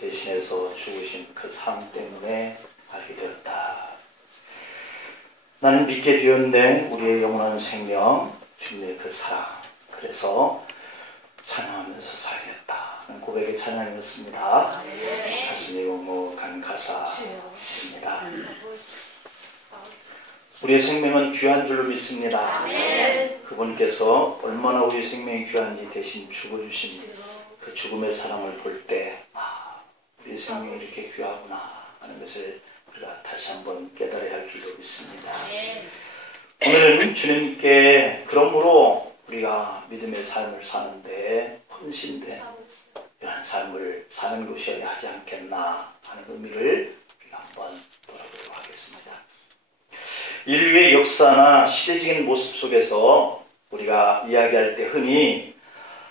대신해서 죽으신 그 사랑 때문에 알게 되었다. 나는 믿게 되었네. 우리의 영원한 생명, 주님의 그 사랑. 그래서 찬양하면서 살겠다 하는 고백의 찬양이었습니다. 가슴이 먹먹한 가사입니다. 우리의 생명은 귀한 줄로 믿습니다. 그분께서 얼마나 우리의 생명이 귀한지 대신 죽어주신 그 죽음의 사랑을 볼 때 우리의 생명이 이렇게 귀하구나 하는 것을 우리가 다시 한번 깨달아야 할 줄로 믿습니다. 오늘은 주님께 그러므로 우리가 믿음의 삶을 사는데 헌신된 이런 삶을 사는 것이어야 하지 않겠나 하는 의미를 우리가 한번 돌아보도록 하겠습니다. 인류의 역사나 시대적인 모습 속에서 우리가 이야기할 때 흔히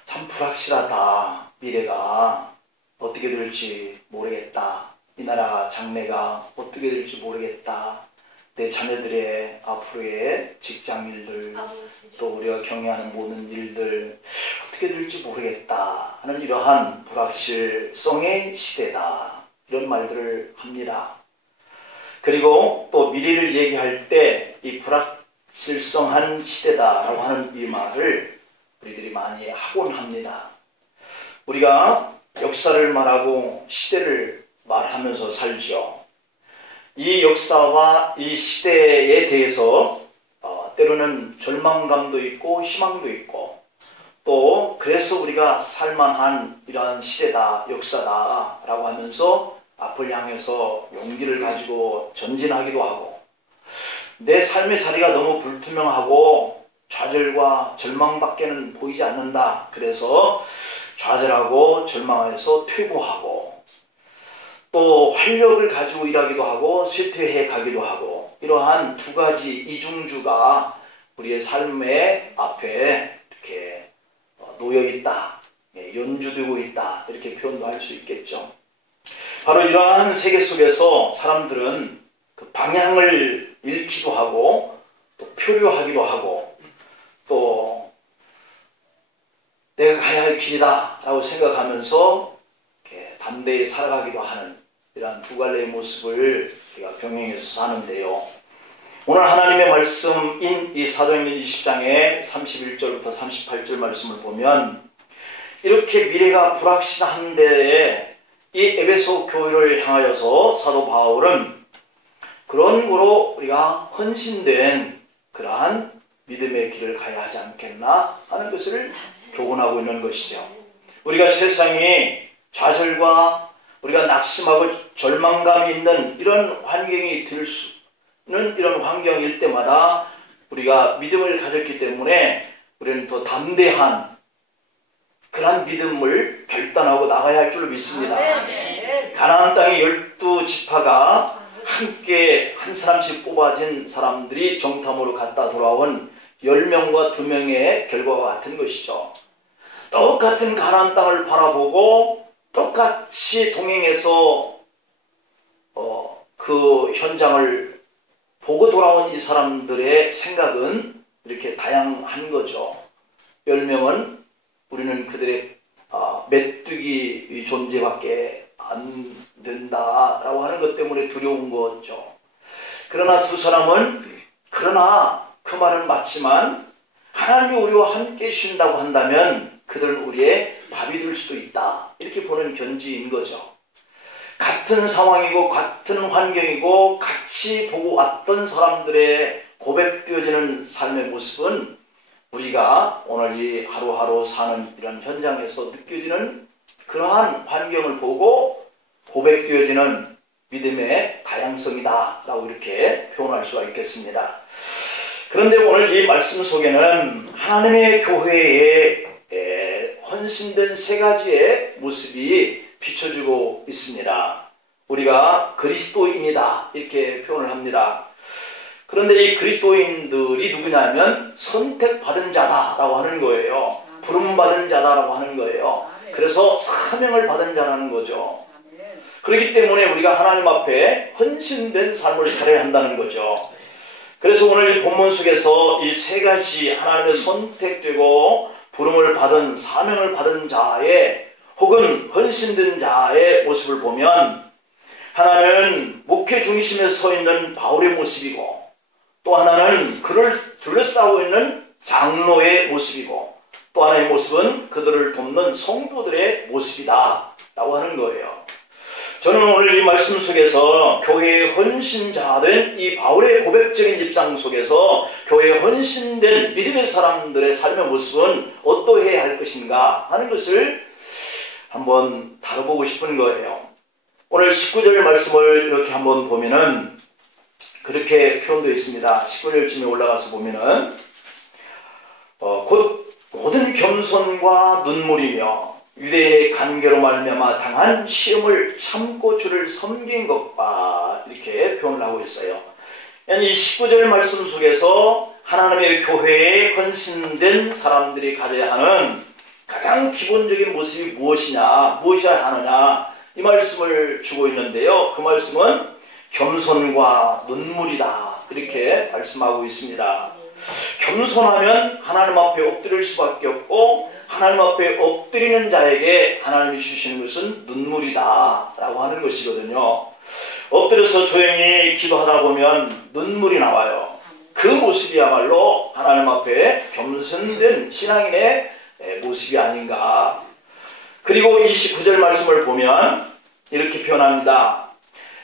참 불확실하다, 미래가 어떻게 될지 모르겠다, 이 나라 장래가 어떻게 될지 모르겠다, 내 자녀들의 앞으로의 직장 일들, 또 우리가 경영하는 모든 일들 어떻게 될지 모르겠다 하는 이러한 불확실성의 시대다, 이런 말들을 합니다. 그리고 또 미래를 얘기할 때 이 불확실성한 시대다라고 하는 이 말을 우리들이 많이 하곤 합니다. 우리가 역사를 말하고 시대를 말하면서 살죠. 이 역사와 이 시대에 대해서 때로는 절망감도 있고 희망도 있고, 또 그래서 우리가 살만한 이러한 시대다, 역사다라고 하면서 앞을 향해서 용기를 가지고 전진하기도 하고, 내 삶의 자리가 너무 불투명하고 좌절과 절망밖에는 보이지 않는다, 그래서 좌절하고 절망해서 퇴보하고, 또 활력을 가지고 일하기도 하고 쇠퇴해 가기도 하고, 이러한 두 가지 이중주가 우리의 삶의 앞에 이렇게 놓여 있다, 연주되고 있다, 이렇게 표현도 할 수 있겠죠. 바로 이러한 세계 속에서 사람들은 그 방향을 잃기도 하고 또 표류하기도 하고, 또 내가 가야 할 길이다 라고 생각하면서 이렇게 담대히 살아가기도 하는 이러한 두 갈래의 모습을 우리가 병행해서 사는데요. 오늘 하나님의 말씀인 이 사도행전 20장의 31절부터 38절 말씀을 보면 이렇게 미래가 불확실한데 이 에베소 교회를 향하여서 사도 바울은 그런 거로 우리가 헌신된 그러한 믿음의 길을 가야 하지 않겠나 하는 것을 교훈하고 있는 것이죠. 우리가 세상이 좌절과 우리가 낙심하고 절망감이 있는 이런 환경이 될 수는 이런 환경일 때마다 우리가 믿음을 가졌기 때문에 우리는 더 담대한 그런 믿음을 결단하고 나가야 할 줄로 믿습니다. 가나안 땅의 12지파가 함께 한 사람씩 뽑아진 사람들이 정탐으로 갔다 돌아온 10명과 2명의 결과와 같은 것이죠. 똑같은 가나안 땅을 바라보고 똑같이 동행해서 그 현장을 보고 돌아온 이 사람들의 생각은 이렇게 다양한 거죠. 10명은 우리는 그들의 메뚜기 존재밖에 안 된다라고 하는 것 때문에 두려운 거죠. 그러나 두 사람은 그러나 그 말은 맞지만 하나님이 우리와 함께 해주신다고 한다면 그들은 우리의 밥이 될 수도 있다, 이렇게 보는 견지인 거죠. 같은 상황이고 같은 환경이고 같이 보고 왔던 사람들의 고백되어지는 삶의 모습은 우리가 오늘 이 하루하루 사는 이런 현장에서 느껴지는 그러한 환경을 보고 고백되어지는 믿음의 다양성이다 라고 이렇게 표현할 수가 있겠습니다. 그런데 오늘 이 말씀 속에는 하나님의 교회에 헌신된 세 가지의 모습이 비춰지고 있습니다. 우리가 그리스도인이다 이렇게 표현을 합니다. 그런데 이 그리스도인들이 누구냐면 선택받은 자다라고 하는 거예요. 부름받은 자다라고 하는 거예요. 그래서 사명을 받은 자라는 거죠. 그렇기 때문에 우리가 하나님 앞에 헌신된 삶을 살아야 한다는 거죠. 그래서 오늘 이 본문 속에서 이 세 가지 하나님의 선택되고 부름을 받은 사명을 받은 자의 혹은 헌신된 자의 모습을 보면 하나는 목회 중심에 서 있는 바울의 모습이고 또 하나는 그를 둘러싸고 있는 장로의 모습이고 또 하나의 모습은 그들을 돕는 성도들의 모습이다 라고 하는 거예요. 저는 오늘 이 말씀 속에서 교회의 헌신자된 이 바울의 고백적인 입장 속에서 교회에 헌신된 믿음의 사람들의 삶의 모습은 어떠해야 할 것인가 하는 것을 한번 다뤄보고 싶은 거예요. 오늘 19절 말씀을 이렇게 한번 보면은 그렇게 표현되어 있습니다. 19절쯤에 올라가서 보면은 곧 모든 겸손과 눈물이며 유대인의 간계로 말미암아 당한 시험을 참고 주를 섬긴 것과 이렇게 표현을 하고 있어요. 이 19절 말씀 속에서 하나님의 교회에 헌신된 사람들이 가져야 하는 가장 기본적인 모습이 무엇이어야 하느냐 이 말씀을 주고 있는데요. 그 말씀은 겸손과 눈물이다 이렇게 말씀하고 있습니다. 겸손하면 하나님 앞에 엎드릴 수밖에 없고 하나님 앞에 엎드리는 자에게 하나님이 주시는 것은 눈물이다 라고 하는 것이거든요. 엎드려서 조용히 기도하다 보면 눈물이 나와요. 그 모습이야말로 하나님 앞에 겸손된 신앙인의 모습이 아닌가. 그리고 29절 말씀을 보면 이렇게 표현합니다.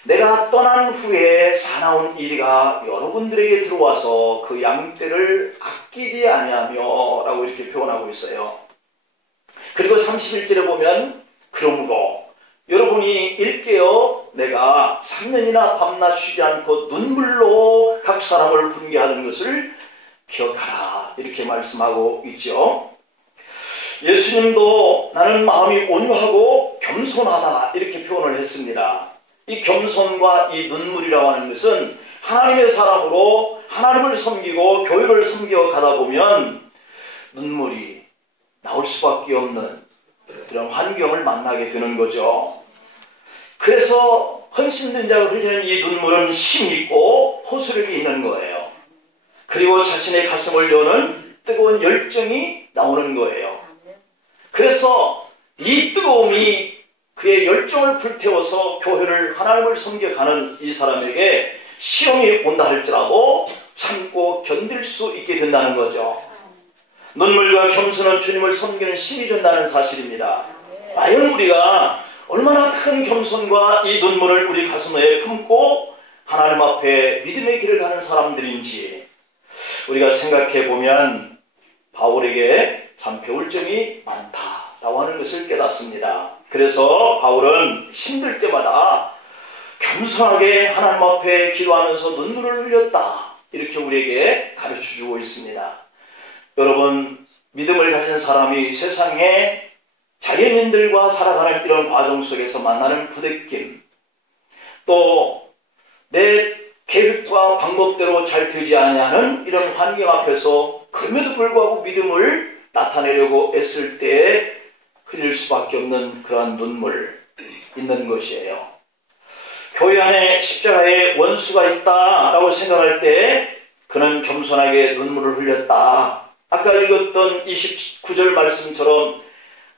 내가 떠난 후에 사나운 이리가 여러분들에게 들어와서 그 양떼를 아끼지 아니하며 라고 이렇게 표현하고 있어요. 그리고 31절에 보면 그러므로 여러분이 일깨어 내가 3년이나 밤낮 쉬지 않고 눈물로 각 사람을 훈계하는 것을 기억하라 이렇게 말씀하고 있죠. 예수님도 나는 마음이 온유하고 겸손하다 이렇게 표현을 했습니다. 이 겸손과 이 눈물이라고 하는 것은 하나님의 사람으로 하나님을 섬기고 교회를 섬겨 가다 보면 눈물이 나올 수밖에 없는 그런 환경을 만나게 되는 거죠. 그래서 헌신된 자가 흘리는 이 눈물은 힘있고 호소력이 있는 거예요. 그리고 자신의 가슴을 여는 뜨거운 열정이 나오는 거예요. 그래서 이 뜨거움이 그의 열정을 불태워서 교회를 하나님을 섬겨가는 이 사람에게 시험이 온다 할지라도 참고 견딜 수 있게 된다는 거죠. 눈물과 겸손은 주님을 섬기는 힘이 된다는 사실입니다. 과연 우리가 얼마나 큰 겸손과 이 눈물을 우리 가슴에 품고 하나님 앞에 믿음의 길을 가는 사람들인지 우리가 생각해 보면 바울에게 참 배울 점이 많다라고 하는 것을 깨닫습니다. 그래서 바울은 힘들 때마다 겸손하게 하나님 앞에 기도하면서 눈물을 흘렸다 이렇게 우리에게 가르쳐주고 있습니다. 여러분, 믿음을 가진 사람이 세상에 자연인들과 살아가는 이런 과정 속에서 만나는 부대낌, 또 내 계획과 방법대로 잘 되지 아니하는 이런 환경 앞에서 그럼에도 불구하고 믿음을 나타내려고 애쓸 때 흘릴 수밖에 없는 그러한 눈물 있는 것이에요. 교회 안에 십자가에 원수가 있다라고 생각할 때 그는 겸손하게 눈물을 흘렸다. 아까 읽었던 29절 말씀처럼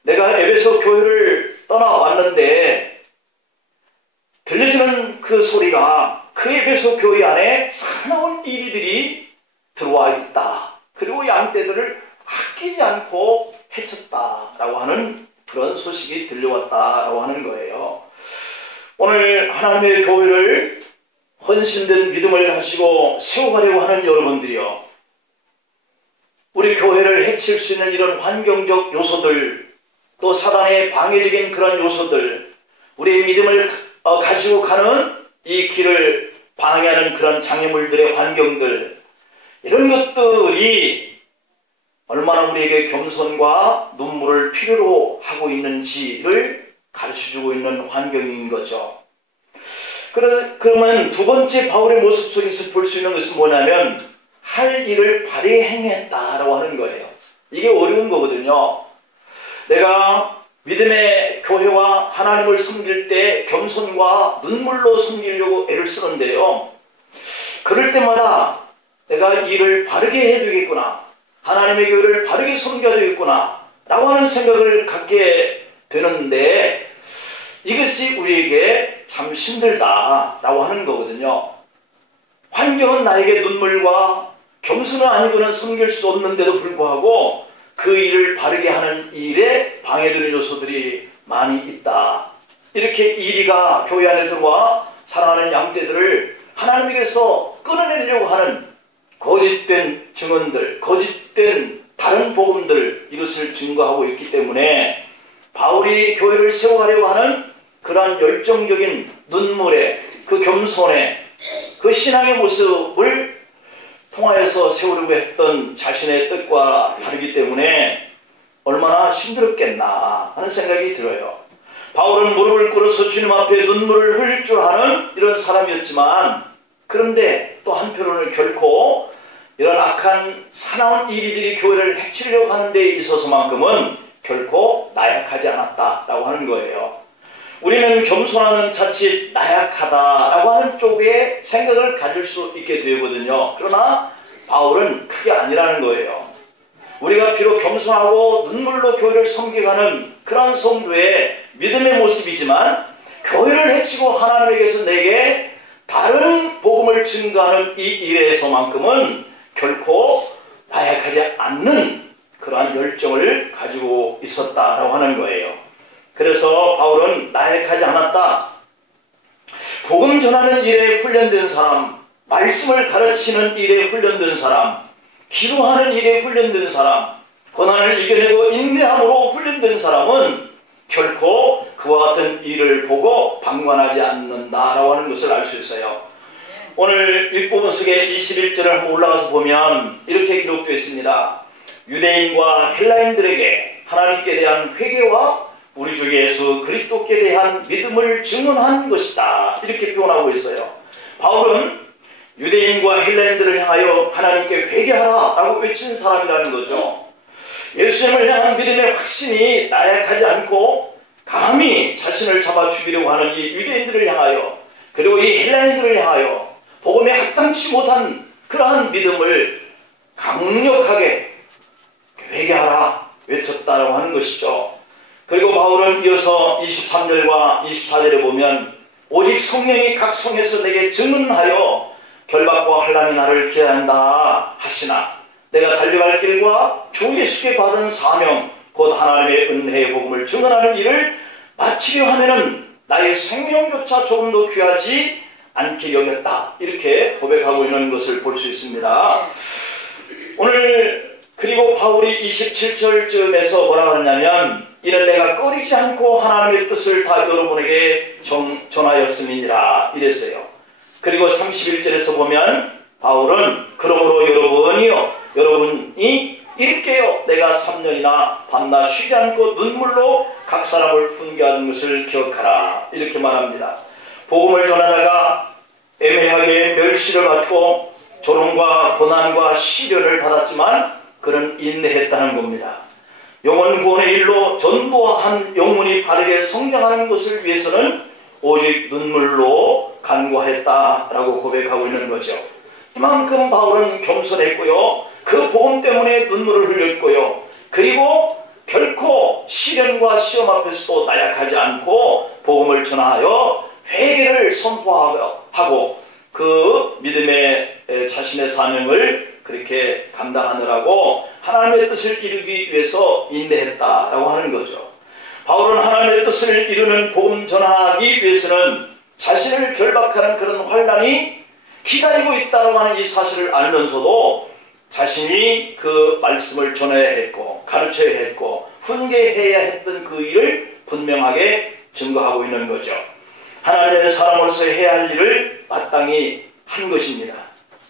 내가 에베소 교회를 떠나왔는데 들려지는 그 소리가 그 에베소 교회 안에 사나운 이리들이 들어와 있다. 그리고 양떼들을 아끼지 않고 해쳤다라고 하는 그런 소식이 들려왔다라고 하는 거예요. 오늘 하나님의 교회를 헌신된 믿음을 가지고 세워가려고 하는 여러분들이요, 우리 교회를 해칠 수 있는 이런 환경적 요소들, 또 사단의 방해적인 그런 요소들, 우리의 믿음을 가지고 가는 이 길을 방해하는 그런 장애물들의 환경들, 이런 것들이 얼마나 우리에게 겸손과 눈물을 필요로 하고 있는지를 가르쳐주고 있는 환경인 거죠. 그러면 두 번째 바울의 모습 속에서 볼 수 있는 것은 뭐냐면 할 일을 발휘 행했다라고 하는 거예요. 이게 어려운 거거든요. 내가 믿음의 교회와 하나님을 섬길 때 겸손과 눈물로 섬기려고 애를 쓰는데요, 그럴 때마다 내가 일을 바르게 해야 되겠구나, 하나님의 교회를 바르게 섬겨야 되겠구나 라고 하는 생각을 갖게 되는데 이것이 우리에게 참 힘들다라고 하는 거거든요. 환경은 나에게 눈물과 겸손은 아니고는 섬길 수 없는데도 불구하고 그 일을 바르게 하는 일에 방해되는 요소들이 많이 있다. 이렇게 이리가 교회 안에 들어와 사랑하는 양떼들을 하나님에게서 끊어내려고 하는 거짓된 증언들, 거짓된 다른 복음들, 이것을 증거하고 있기 때문에 바울이 교회를 세워가려고 하는 그러한 열정적인 눈물의 그 겸손의 그 신앙의 모습을 통하여서 세우려고 했던 자신의 뜻과 다르기 때문에 얼마나 힘들었겠나 하는 생각이 들어요. 바울은 무릎을 꿇어서 주님 앞에 눈물을 흘릴 줄 아는 이런 사람이었지만, 그런데 또 한편으로는 결코 이런 악한 사나운 이리들이 교회를 해치려고 하는 데 있어서만큼은 결코 나약하지 않았다라고 하는 거예요. 우리는 겸손하면 자칫 나약하다라고 하는 쪽에 생각을 가질 수 있게 되거든요. 그러나 바울은 그게 아니라는 거예요. 우리가 비록 겸손하고 눈물로 교회를 섬겨가는 그런 성도의 믿음의 모습이지만, 교회를 해치고 하나님에게서 내게 다른 복음을 증거하는 이 일에서만큼은 결코 나약하지 않는 그러한 열정을 가지고 있었다라고 하는 거예요. 그래서 바울은 나약하지 않았다. 복음 전하는 일에 훈련된 사람, 말씀을 가르치는 일에 훈련된 사람, 기도하는 일에 훈련된 사람, 고난을 이겨내고 인내함으로 훈련된 사람은 결코 그와 같은 일을 보고 방관하지 않는다라고 하는 것을 알 수 있어요. 오늘 윗부분 속에 21절을 한번 올라가서 보면 이렇게 기록되어 있습니다. 유대인과 헬라인들에게 하나님께 대한 회개와 우리 주 예수 그리스도께 대한 믿음을 증언한 것이다. 이렇게 표현하고 있어요. 바울은 유대인과 헬라인들을 향하여 하나님께 회개하라 라고 외친 사람이라는 거죠. 예수님을 향한 믿음의 확신이 나약하지 않고 감히 자신을 잡아 죽이려고 하는 이 유대인들을 향하여, 그리고 이 헬라인들을 향하여 복음에 합당치 못한 그러한 믿음을 강력하게 회개하라 외쳤다라고 하는 것이죠. 그리고 바울은 이어서 23절과 24절에 보면 오직 성령이 각 성에서 내게 증언하여 결박과 환난이 나를 기다린다 하시나 내가 달려갈 길과 주 예수께 받은 사명 곧 하나님의 은혜의 복음을 증언하는 일을 마치려 하면은 나의 생명조차 조금도 귀하지 않게 여겼다. 이렇게 고백하고 있는 것을 볼 수 있습니다. 오늘 그리고 바울이 27절쯤에서 뭐라고 하냐면 이는 내가 꺼리지 않고 하나님의 뜻을 다 여러분에게 전하였음이니라 이랬어요. 그리고 31절에서 보면 바울은 그러므로 여러분이 일깨어 내가 3년이나 밤낮 쉬지 않고 눈물로 각 사람을 훈계하는 것을 기억하라 이렇게 말합니다. 복음을 전하다가 애매하게 멸시를 받고 조롱과 고난과 시련을 받았지만 그는 인내했다는 겁니다. 영혼 구원의 일로 전도한 영혼이 바르게 성장하는 것을 위해서는 오직 눈물로 간구했다라고 고백하고 있는 거죠. 이만큼 바울은 겸손했고요. 그 복음 때문에 눈물을 흘렸고요. 그리고 결코 시련과 시험 앞에서도 나약하지 않고 복음을 전하여 회개를 선포하고 그 믿음의 자신의 사명을 그렇게 감당하느라고 하나님의 뜻을 이루기 위해서 인내했다라고 하는 거죠. 바울은 하나님의 뜻을 이루는 복음 전하기 위해서는 자신을 결박하는 그런 환난이 기다리고 있다고 하는 이 사실을 알면서도 자신이 그 말씀을 전해야 했고 가르쳐야 했고 훈계해야 했던 그 일을 분명하게 증거하고 있는 거죠. 하나님의 사람으로서 해야 할 일을 마땅히 한 것입니다.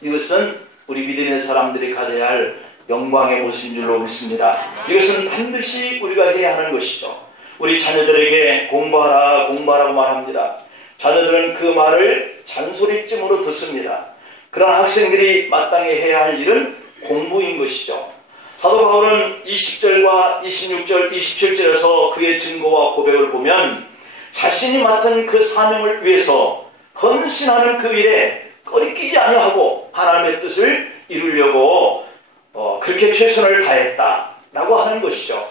이것은 우리 믿음의 사람들이 가져야 할 영광의 모습인 줄로 믿습니다. 이것은 반드시 우리가 해야 하는 것이죠. 우리 자녀들에게 공부하라고 말합니다. 자녀들은 그 말을 잔소리쯤으로 듣습니다. 그러나 학생들이 마땅히 해야 할 일은 공부인 것이죠. 사도 바울은 20절과 26절, 27절에서 그의 증거와 고백을 보면 자신이 맡은 그 사명을 위해서 헌신하는 그 일에 꺼리끼지 아니하고 하나님의 뜻을 이루려고 그렇게 최선을 다했다라고 하는 것이죠.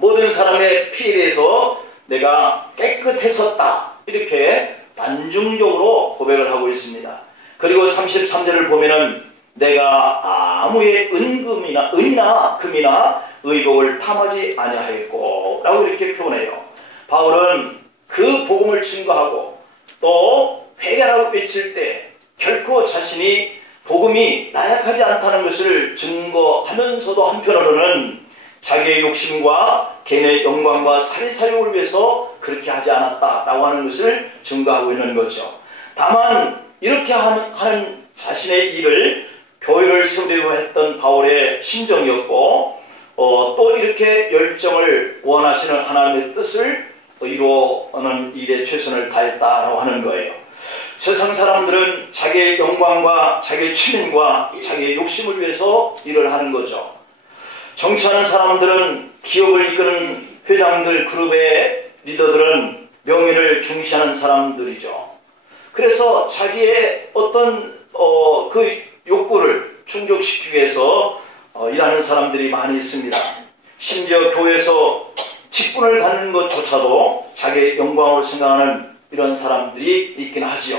모든 사람의 피에 대해서 내가 깨끗했었다. 이렇게 단정적으로 고백을 하고 있습니다. 그리고 33절을 보면은 내가 아무의 은이나 금이나 의복을 탐하지 아니하였고 라고 이렇게 표현해요. 바울은 그 복음을 증거하고 또 회개라고 외칠 때 결코 자신이 복음이 나약하지 않다는 것을 증거하면서도 한편으로는 자기의 욕심과 개인의 영광과 사리사욕을 위해서 그렇게 하지 않았다라고 하는 것을 증거하고 있는 거죠. 다만 이렇게 하는 자신의 일을 교회를 세우려고 했던 바울의 심정이었고 또 이렇게 열정을 원하시는 하나님의 뜻을 이루어가는 일에 최선을 다했다라고 하는 거예요. 세상 사람들은 자기의 영광과 자기의 취민과 자기의 욕심을 위해서 일을 하는 거죠. 정치하는 사람들은 기업을 이끄는 회장들, 그룹의 리더들은 명예를 중시하는 사람들이죠. 그래서 자기의 어떤 그 욕구를 충족시키기 위해서 일하는 사람들이 많이 있습니다. 심지어 교회에서 직분을 갖는 것조차도 자기의 영광으로 생각하는 이런 사람들이 있긴 하지요.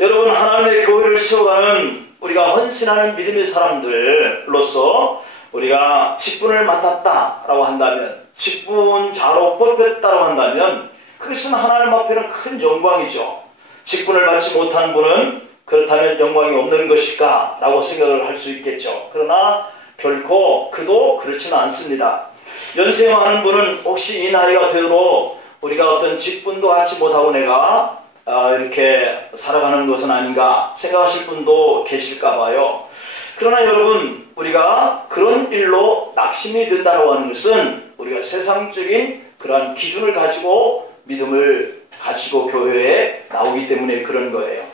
여러분, 하나님의 교회를 세워가는 우리가 헌신하는 믿음의 사람들로서 우리가 직분을 맡았다라고 한다면, 직분자로 뽑혔다라고 한다면 그것은 하나님 앞에는 큰 영광이죠. 직분을 받지 못한 분은 그렇다면 영광이 없는 것일까? 라고 생각을 할 수 있겠죠. 그러나 결코 그도 그렇지는 않습니다. 연세 많은 분은 혹시 이 나이가 되어도 우리가 어떤 직분도 갖지 못하고 내가 이렇게 살아가는 것은 아닌가 생각하실 분도 계실까 봐요. 그러나 여러분, 우리가 그런 일로 낙심이 든다고 하는 것은 우리가 세상적인 그러한 기준을 가지고 믿음을 가지고 교회에 나오기 때문에 그런 거예요.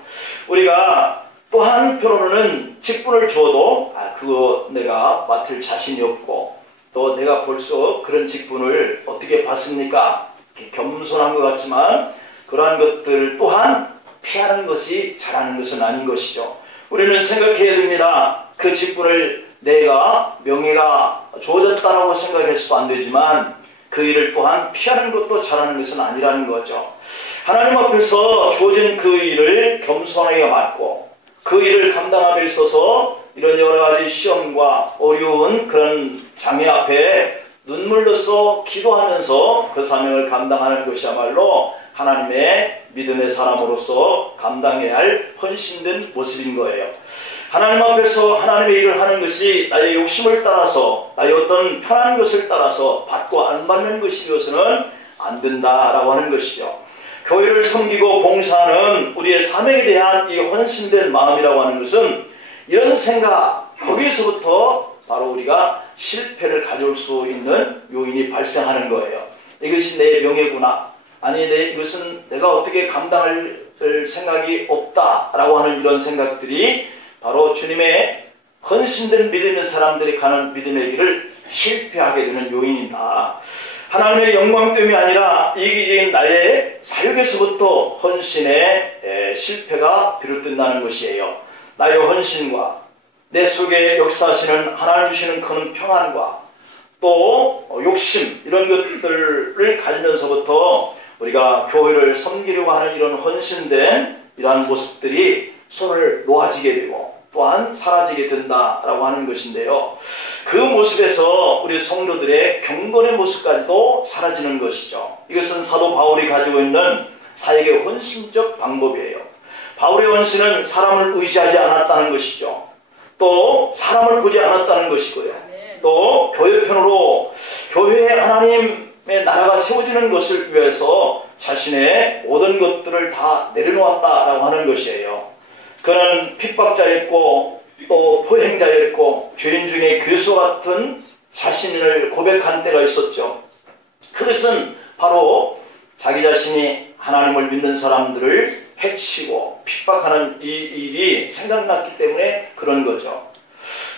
우리가 또 한편으로는 직분을 줘도 그거 내가 맡을 자신이 없고 또 내가 벌써 그런 직분을 어떻게 받습니까? 겸손한 것 같지만 그러한 것들 또한 피하는 것이 잘하는 것은 아닌 것이죠. 우리는 생각해야 됩니다. 그 직분을 내가 명예가 주어졌다라고 생각해서도 안 되지만 그 일을 또한 피하는 것도 잘하는 것은 아니라는 거죠. 하나님 앞에서 주어진 그 일을 겸손하게 맡고 그 일을 감당함에 있어서 이런 여러 가지 시험과 어려운 그런 장애 앞에 눈물로써 기도하면서 그 사명을 감당하는 것이야말로 하나님의 믿음의 사람으로서 감당해야 할 헌신된 모습인 거예요. 하나님 앞에서 하나님의 일을 하는 것이 나의 욕심을 따라서 나의 어떤 편한 것을 따라서 받고 안 받는 것이 되어서는 안 된다라고 하는 것이죠. 교회를 섬기고 봉사하는 우리의 사명에 대한 이 헌신된 마음이라고 하는 것은 이런 생각, 거기에서부터 바로 우리가 실패를 가져올 수 있는 요인이 발생하는 거예요. 이것이 내 명예구나. 아니, 이것은 내가 어떻게 감당할 생각이 없다라고 하는 이런 생각들이 바로 주님의 헌신된 믿음의 사람들이 가는 믿음의 길을 실패하게 되는 요인이다. 하나님의 영광 때문이 아니라 이기적인 나의 사역에서부터 헌신의 실패가 비롯된다는 것이에요. 나의 헌신과 내 속에 역사하시는 하나님 주시는 큰 평안과 또 욕심 이런 것들을 가지면서부터 우리가 교회를 섬기려고 하는 이런 헌신된 이러한 모습들이 손을 놓아지게 되고 또한 사라지게 된다라고 하는 것인데요. 그 모습에서 우리 성도들의 경건의 모습까지도 사라지는 것이죠. 이것은 사도 바울이 가지고 있는 사역의 헌신적 방법이에요. 바울의 헌신은 사람을 의지하지 않았다는 것이죠. 또 사람을 보지 않았다는 것이고요. 또 교회 편으로 교회에 하나님의 나라가 세워지는 것을 위해서 자신의 모든 것들을 다 내려놓았다라고 하는 것이에요. 그는 핍박자였고 또 포행자였고 죄인 중에 괴수 같은 자신을 고백한 때가 있었죠. 그것은 바로 자기 자신이 하나님을 믿는 사람들을 해치고 핍박하는 이 일이 생각났기 때문에 그런 거죠.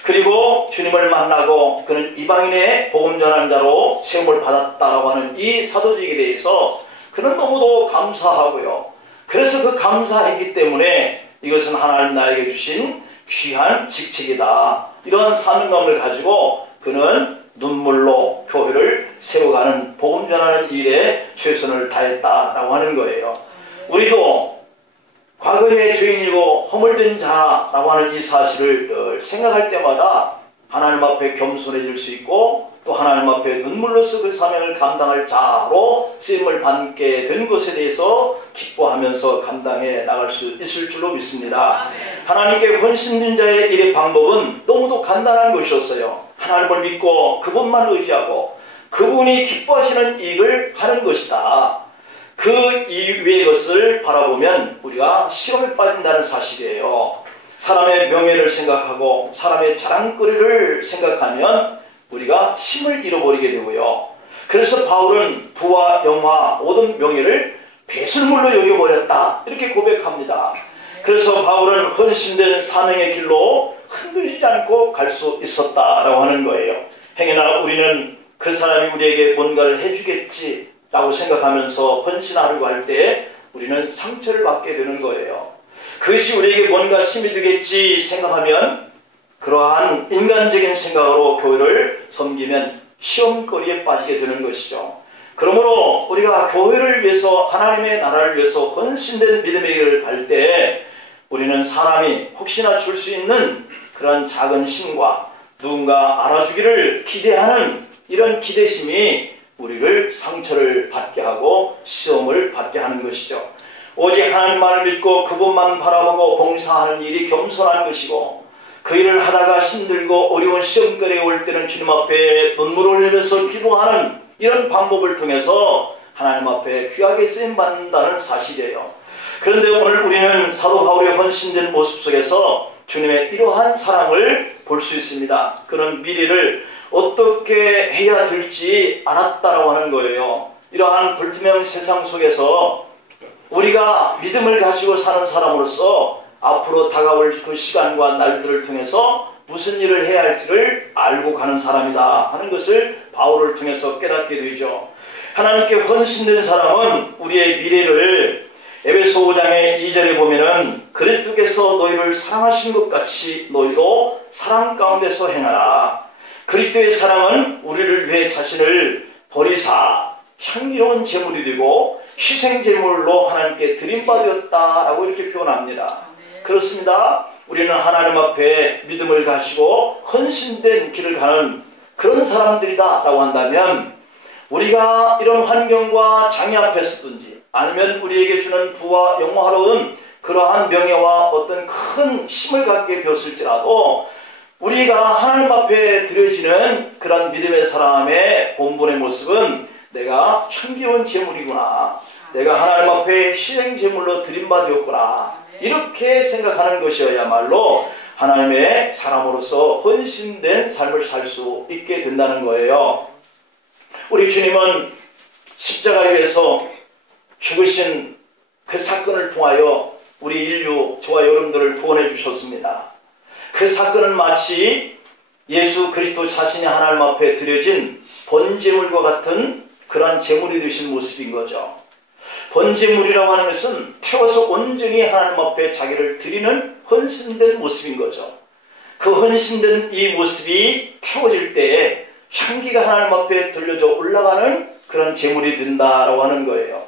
그리고 주님을 만나고 그는 이방인의 복음 전하는 자로 세움을 받았다라고 하는 이 사도직에 대해서 그는 너무도 감사하고요. 그래서 그 감사했기 때문에 이것은 하나님 나에게 주신 귀한 직책이다. 이런 사명감을 가지고 그는 눈물로 교회를 세워가는 복음 전하는 일에 최선을 다했다라고 하는 거예요. 우리도 과거의 죄인이고 허물된 자라고 하는 이 사실을 생각할 때마다 하나님 앞에 겸손해질 수 있고 또 하나님 앞에 눈물로써 그 사명을 감당할 자로 쓰임을 받게 된 것에 대해서 기뻐하면서 감당해 나갈 수 있을 줄로 믿습니다. 하나님께 헌신된 자의 일의 방법은 너무도 간단한 것이었어요. 하나님을 믿고 그분만 의지하고 그분이 기뻐하시는 일을 하는 것이다. 그 이외의 것을 바라보면 우리가 시험에 빠진다는 사실이에요. 사람의 명예를 생각하고 사람의 자랑거리를 생각하면 우리가 힘을 잃어버리게 되고요. 그래서 바울은 부와 영화 모든 명예를 배설물로 여겨버렸다 이렇게 고백합니다. 그래서 바울은 헌신된 사명의 길로 흔들리지 않고 갈 수 있었다라고 하는 거예요. 행여나 우리는 그 사람이 우리에게 뭔가를 해주겠지라고 생각하면서 헌신하려고 할 때 우리는 상처를 받게 되는 거예요. 그것이 우리에게 뭔가 힘이 되겠지 생각하면 그러한 인간적인 생각으로 교회를 섬기면 시험거리에 빠지게 되는 것이죠. 그러므로 우리가 교회를 위해서 하나님의 나라를 위해서 헌신된 믿음의 길을 갈 때 우리는 사람이 혹시나 줄 수 있는 그런 작은 힘과 누군가 알아주기를 기대하는 이런 기대심이 우리를 상처를 받게 하고 시험을 받게 하는 것이죠. 오직 하나님만을 믿고 그분만 바라보고 봉사하는 일이 겸손한 것이고 그 일을 하다가 힘들고 어려운 시험거리에 올 때는 주님 앞에 눈물을 흘리면서 기도하는 이런 방법을 통해서 하나님 앞에 귀하게 쓰임받는다는 사실이에요. 그런데 오늘 우리는 사도 바울의 헌신된 모습 속에서 주님의 이러한 사랑을 볼 수 있습니다. 그는 미래를 어떻게 해야 될지 알았다라고 하는 거예요. 이러한 불투명 세상 속에서 우리가 믿음을 가지고 사는 사람으로서 앞으로 다가올 그 시간과 날들을 통해서 무슨 일을 해야 할지를 알고 가는 사람이다 하는 것을 바울을 통해서 깨닫게 되죠. 하나님께 헌신된 사람은 우리의 미래를 에베소 5장의 2절에 보면은 그리스도께서 너희를 사랑하신 것 같이 너희도 사랑 가운데서 행하라. 그리스도의 사랑은 우리를 위해 자신을 버리사 향기로운 제물이 되고 희생제물로 하나님께 드림받았다라고 이렇게 표현합니다. 그렇습니다. 우리는 하나님 앞에 믿음을 가지고 헌신된 길을 가는 그런 사람들이다 라고 한다면 우리가 이런 환경과 장애 앞에서든지 아니면 우리에게 주는 부와 영화로운 그러한 명예와 어떤 큰 힘을 갖게 되었을지라도 우리가 하나님 앞에 드려지는 그런 믿음의 사람의 본분의 모습은 내가 향기로운 제물이구나, 내가 하나님 앞에 희생제물로 드림받았구나 이렇게 생각하는 것이어야말로 하나님의 사람으로서 헌신된 삶을 살 수 있게 된다는 거예요. 우리 주님은 십자가에서 죽으신 그 사건을 통하여 우리 인류, 저와 여러분들을 구원해 주셨습니다. 그 사건은 마치 예수 그리스도 자신이 하나님 앞에 드려진 번제물과 같은 그러한 제물이 되신 모습인 거죠. 번제물이라고 하는 것은 태워서 온전히 하나님 앞에 자기를 드리는 헌신된 모습인 거죠. 그 헌신된 이 모습이 태워질 때에 향기가 하나님 앞에 들려져 올라가는 그런 제물이 된다라고 하는 거예요.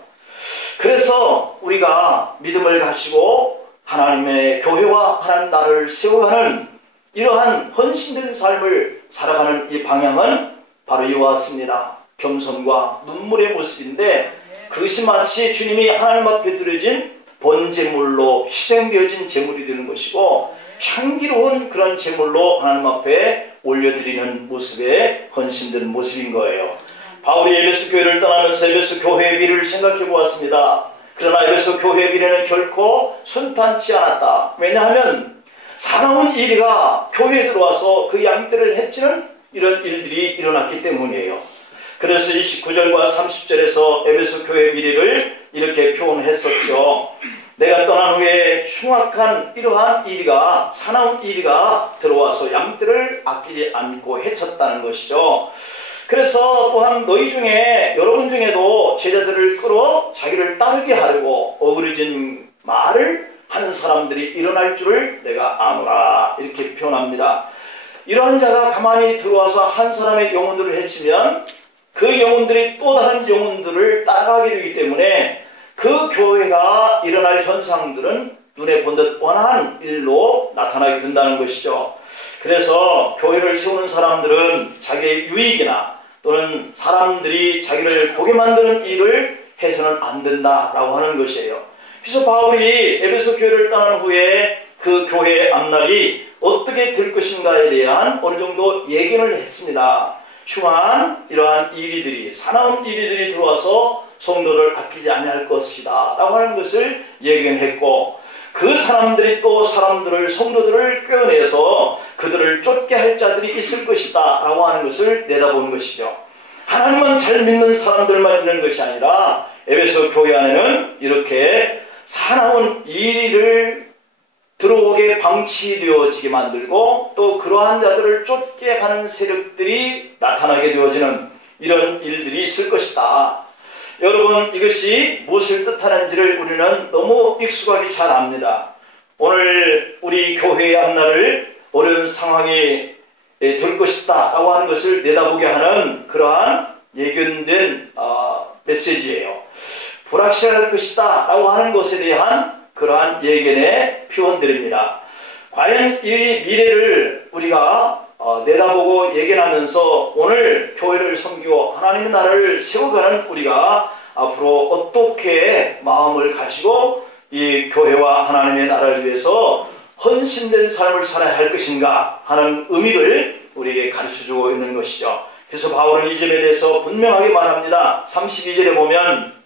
그래서 우리가 믿음을 가지고 하나님의 교회와 하나님 나라를 세워가는 이러한 헌신된 삶을 살아가는 이 방향은 바로 이와 같습니다. 겸손과 눈물의 모습인데 그것이 마치 주님이 하나님 앞에 드려진 번제물로 희생되어진 제물이 되는 것이고 향기로운 그런 제물로 하나님 앞에 올려드리는 모습의 헌신된 모습인 거예요. 바울이 에베소 교회를 떠나면서 에베소 교회의 미래를 생각해 보았습니다. 그러나 에베소 교회의 미래는 결코 순탄치 않았다. 왜냐하면 사나운 이리가 교회에 들어와서 그 양떼를 해치는 이런 일들이 일어났기 때문이에요. 그래서 29절과 30절에서 에베소 교회의 미래를 이렇게 표현했었죠. 내가 떠난 후에 흉악한 이러한 이리가, 사나운 이리가 들어와서 양떼를 아끼지 않고 해쳤다는 것이죠. 그래서 또한 너희 중에, 여러분 중에도 제자들을 끌어 자기를 따르게 하려고 어그러진 말을 하는 사람들이 일어날 줄을 내가 아노라 이렇게 표현합니다. 이러한 자가 가만히 들어와서 한 사람의 영혼들을 해치면 그 영혼들이 또 다른 영혼들을 따라가게 되기 때문에 그 교회가 일어날 현상들은 눈에 본 듯 뻔한 일로 나타나게 된다는 것이죠. 그래서 교회를 세우는 사람들은 자기의 유익이나 또는 사람들이 자기를 보게 만드는 일을 해서는 안 된다라고 하는 것이에요. 그래서 바울이 에베소 교회를 떠난 후에 그 교회의 앞날이 어떻게 될 것인가에 대한 어느 정도 예견을 했습니다. 흉한 이러한 이리들이, 사나운 이리들이 들어와서 성도를 아끼지 아니할 것이다 라고 하는 것을 예견했고, 그 사람들이 또 사람들을, 성도들을 꿰어내서 그들을 쫓게 할 자들이 있을 것이다 라고 하는 것을 내다보는 것이죠. 하나님만 잘 믿는 사람들만 있는 것이 아니라 에베소 교회 안에는 이렇게 사나운 이리를 들어오게 방치되어지게 만들고 또 그러한 자들을 쫓게 하는 세력들이 나타나게 되어지는 이런 일들이 있을 것이다. 여러분, 이것이 무엇을 뜻하는지를 우리는 너무 익숙하게 잘 압니다. 오늘 우리 교회의 앞날을 어려운 상황이 될 것이다 라고 하는 것을 내다보게 하는 그러한 예견된 메시지예요. 불확실할 것이다 라고 하는 것에 대한 그러한 예견의 표현들입니다. 과연 이 미래를 우리가 내다보고 예견하면서 오늘 교회를 섬기고 하나님의 나라를 세워가는 우리가 앞으로 어떻게 마음을 가지고 이 교회와 하나님의 나라를 위해서 헌신된 삶을 살아야 할 것인가 하는 의미를 우리에게 가르쳐주고 있는 것이죠. 그래서 바울은 이 점에 대해서 분명하게 말합니다. 32절에 보면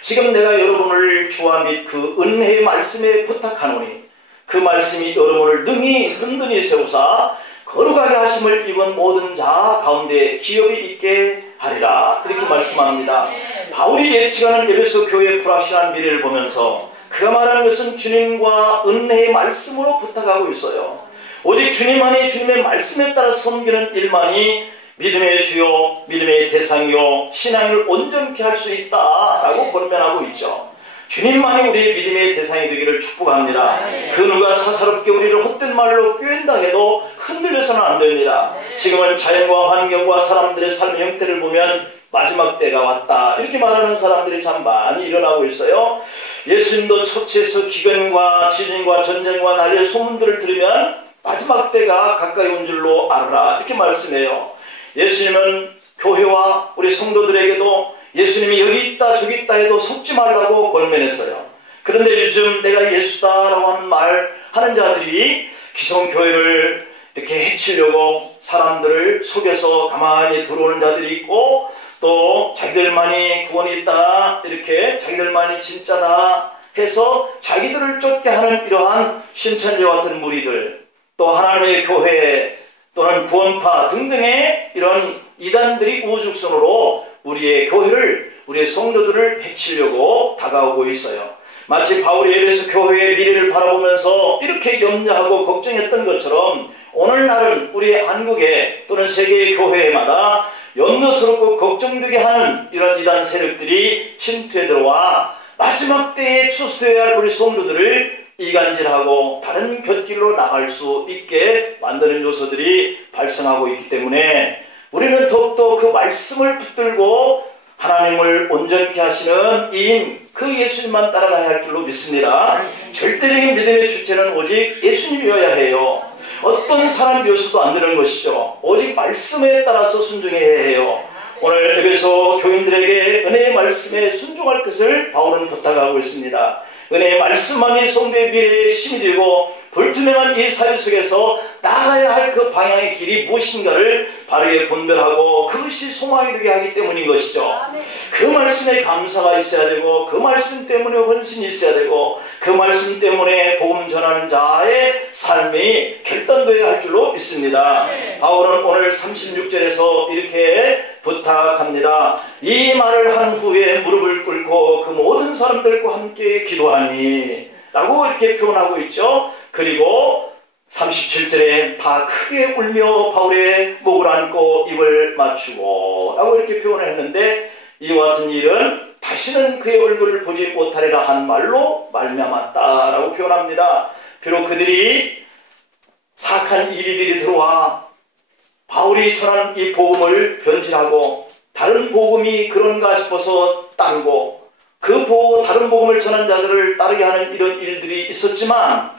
지금 내가 여러분을 주와 및 그 은혜의 말씀에 부탁하노니 그 말씀이 여러분을 든든히 세우사 거룩하게 하심을 입은 모든 자 가운데 기업이 있게 하리라. 그렇게 말씀합니다. 바울이 예측하는 에베소 교회의 불확실한 미래를 보면서 그가 말하는 것은 주님과 은혜의 말씀으로 부탁하고 있어요. 오직 주님만이 주님의 말씀에 따라 섬기는 일만이 믿음의 주요, 믿음의 대상이요, 신앙을 온전케 할 수 있다라고 권면하고 있죠. 주님만이 우리의 믿음의 대상이 되기를 축복합니다. 그 누가 사사롭게 우리를 헛된 말로 꾀인다 해도 흔들려서는 안 됩니다. 지금은 자연과 환경과 사람들의 삶의 형태를 보면 마지막 때가 왔다 이렇게 말하는 사람들이 참 많이 일어나고 있어요. 예수님도 처치에서 기근과 지진과 전쟁과 난리의 소문들을 들으면 마지막 때가 가까이 온 줄로 알아라 이렇게 말씀해요. 예수님은 교회와 우리 성도들에게도 예수님이 여기 있다 저기 있다 해도 속지 말라고 권면했어요. 그런데 요즘 내가 예수다라고 하는 말 하는 자들이 기성교회를 이렇게 해치려고 사람들을 속여서 가만히 들어오는 자들이 있고, 또 자기들만이 구원이 있다 이렇게 자기들만이 진짜다 해서 자기들을 쫓게 하는 이러한 신천지와 같은 무리들, 또 하나님의 교회 또는 구원파 등등의 이런 이단들이 우죽선으로 우리의 교회를, 우리의 성도들을 해치려고 다가오고 있어요. 마치 바울이 에베소 교회의 미래를 바라보면서 이렇게 염려하고 걱정했던 것처럼 오늘날은 우리 한국에 또는 세계의 교회마다 염려스럽고 걱정되게 하는 이런 이단 세력들이 침투해 들어와 마지막 때에 추수되어야 할 우리 성도들을 이간질하고 다른 곁길로 나갈 수 있게 만드는 요소들이 발생하고 있기 때문에 우리는 더욱더 그 말씀을 붙들고 하나님을 온전케 하시는 이인 그 예수님만 따라가야 할 줄로 믿습니다. 절대적인 믿음의 주체는 오직 예수님이어야 해요. 어떤 사람이어서도 안 되는 것이죠. 오직 말씀에 따라서 순종해야 해요. 오늘 에베소 교인들에게 은혜의 말씀에 순종할 것을 바울은 부탁하고 있습니다. 은혜의 말씀만이 성도의 미래의 힘이 되고 불투명한 이 사회 속에서 나아가야 할 그 방향의 길이 무엇인가를 바르게 분별하고 그것이 소망이 되게 하기 때문인 것이죠. 그 말씀에 감사가 있어야 되고 그 말씀 때문에 헌신이 있어야 되고 그 말씀 때문에 복음 전하는 자의 삶이 결단되어야 할 줄로 믿습니다. 바울은 오늘 36절에서 이렇게 부탁합니다. 이 말을 한 후에 무릎을 꿇고 그 모든 사람들과 함께 기도하니 라고 이렇게 표현하고 있죠. 그리고 37절에 다 크게 울며 바울의 목을 안고 입을 맞추고 라고 이렇게 표현을 했는데, 이와 같은 일은 다시는 그의 얼굴을 보지 못하리라 한 말로 말미암았다 라고 표현합니다. 비록 그들이 사악한 이리들이 들어와 바울이 전한 이 복음을 변질하고 다른 복음이 그런가 싶어서 따르고 다른 복음을 전한 자들을 따르게 하는 이런 일들이 있었지만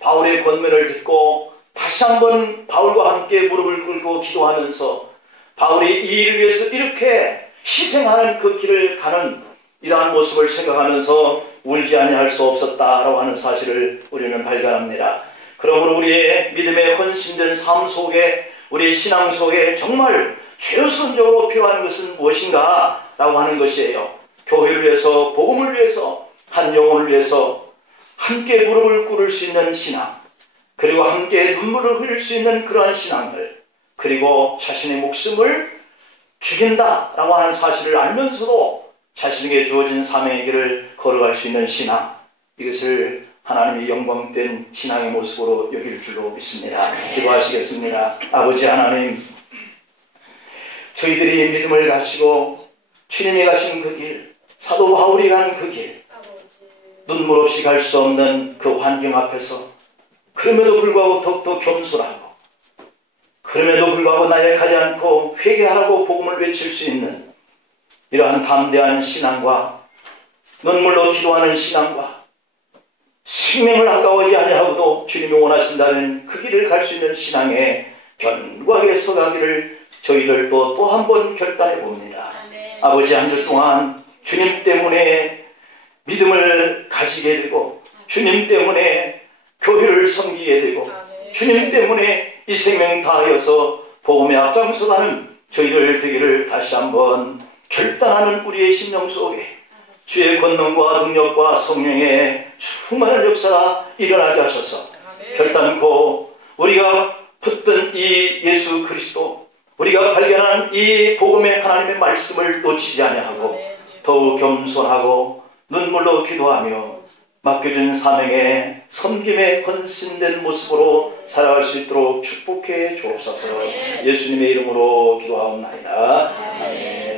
바울의 권면을 듣고 다시 한번 바울과 함께 무릎을 꿇고 기도하면서 바울이 이 일을 위해서 이렇게 희생하는 그 길을 가는 이러한 모습을 생각하면서 울지 아니할 수 없었다라고 하는 사실을 우리는 발견합니다. 그러므로 우리의 믿음의 헌신된 삶 속에 우리의 신앙 속에 정말 최우선적으로 필요한 것은 무엇인가 라고 하는 것이에요. 교회를 위해서 복음을 위해서 한 영혼을 위해서 함께 무릎을 꿇을 수 있는 신앙, 그리고 함께 눈물을 흘릴 수 있는 그러한 신앙을, 그리고 자신의 목숨을 죽인다라고 하는 사실을 알면서도 자신에게 주어진 사명의 길을 걸어갈 수 있는 신앙, 이것을 하나님의 영광된 신앙의 모습으로 여길 줄로 믿습니다. 기도하시겠습니다. 아버지 하나님, 저희들이 믿음을 가지고 주님이 가신 그 길, 사도 바울이 간 그 길, 눈물 없이 갈 수 없는 그 환경 앞에서 그럼에도 불구하고 더욱더 겸손하고 그럼에도 불구하고 나약하지 않고 회개하라고 복음을 외칠 수 있는 이러한 담대한 신앙과 눈물로 기도하는 신앙과 생명을 아까워하지 아니하고도 주님이 원하신다면 그 길을 갈 수 있는 신앙에 견고하게 서가기를 저희들도 또 한 번 결단해 봅니다. 아버지, 한 주 동안 주님 때문에 믿음을 가지게 되고 주님 때문에 교회를 섬기게 되고 주님 때문에 이 생명 다하여서 복음에 앞장서가는 저희들 되기를 다시 한번 결단하는 우리의 심령 속에 주의 권능과 능력과 성령의 충만한 역사가 일어나게 하셔서 결단코 우리가 붙든 이 예수 그리스도, 우리가 발견한 이 복음의 하나님의 말씀을 놓치지 아니하고 더욱 겸손하고 눈물로 기도하며 맡겨준 사명에 섬김에 헌신된 모습으로 살아갈 수 있도록 축복해 주옵소서. 예수님의 이름으로 기도하옵나이다. 아멘.